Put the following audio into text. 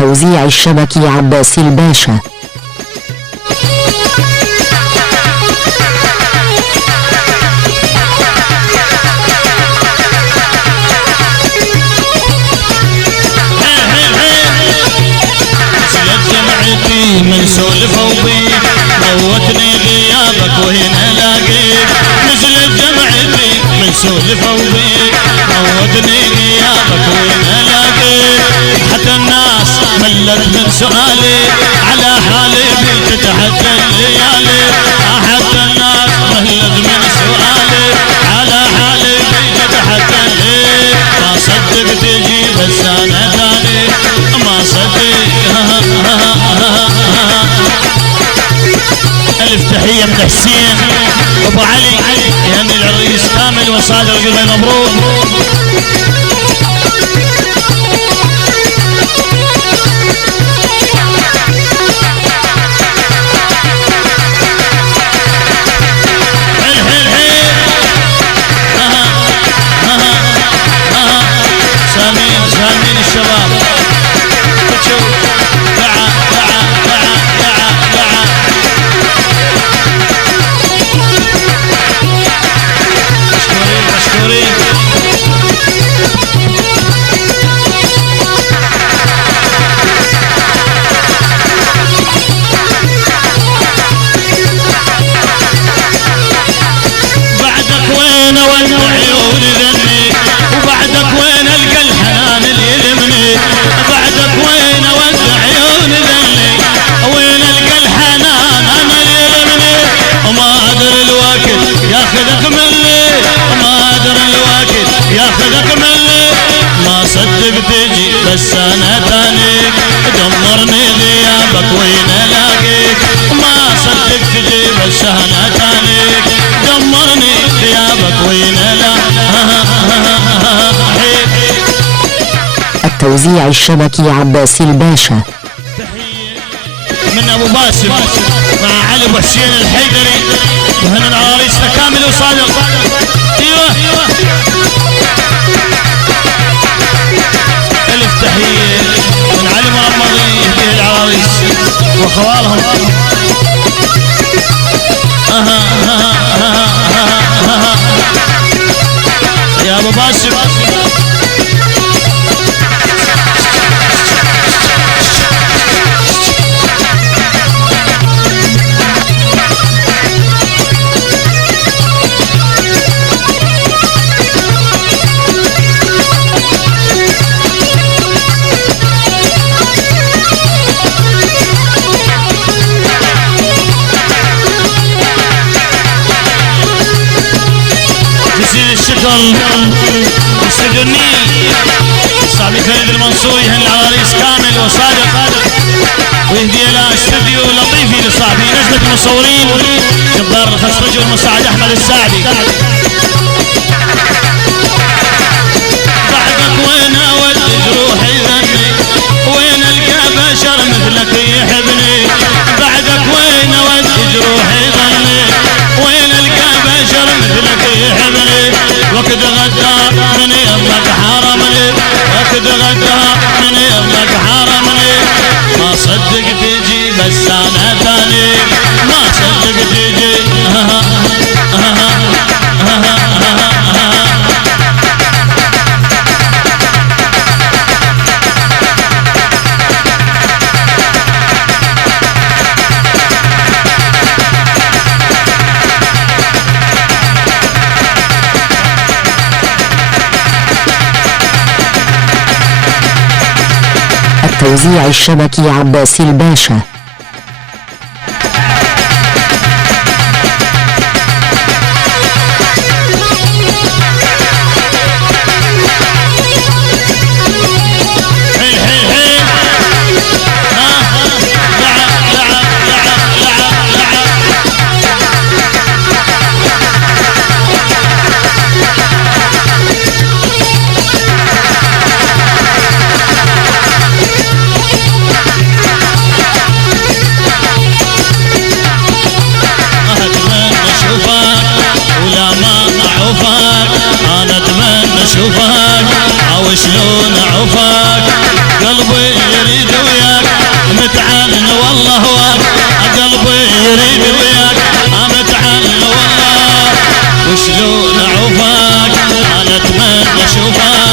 التوزيع الشبكي عباس الباشا. من سولفوا بيك موتني غيابك وهنا لاقيك، نزلت جمعتي من سولفوا بيك موتني غيابك وهنا لاقيك، حتى الناس ملت من سؤالي على حالي بتتحدى الليالي، حتى الناس ملت من سؤالي على حالي بتتحدى الليالي، ما صدق تجي بس انا ثاني ما صدق. ألف تحية من حسين أبو علي يهني العريس كامل وصادر قلبي مبروك. سالمين الشباب بس انا ثانيك دمرني غيابك وين الاقيك، ما صدق تجي بس انا ثانيك دمرني غيابك وين الاقيك. التوزيع الشبكي عباس الباشا. من ابو باسم مع علي ابو حسين الحيدري وهنا العريس كامل وصادق. ايوه ألف تحية من علي مرمضي يهديه العرايس وخوالهم. يا ابو باسم السجني صاحبي فريد المنصوري يهني العريس كامل وصادق ويهدي له استوديو لطيفي لصاحبي نجمة المصورين جبار الخصرجي والمساعد احمد الساعدي. بعدك وين اود جروحي ذني وين القى بشر مثلك يحبني، بعدك وين اود جروحي ذني وين القى بشر مثلك يحبني، وقت غدا من يمك حرمني وقت غدا من يمك حرمني، ما صدق تجي بس انا ثاني ما صدق تجي. التوزيع الشبكي عباس الباشا. اشوفك او شلون اعوفك قلبي يريد اشوفك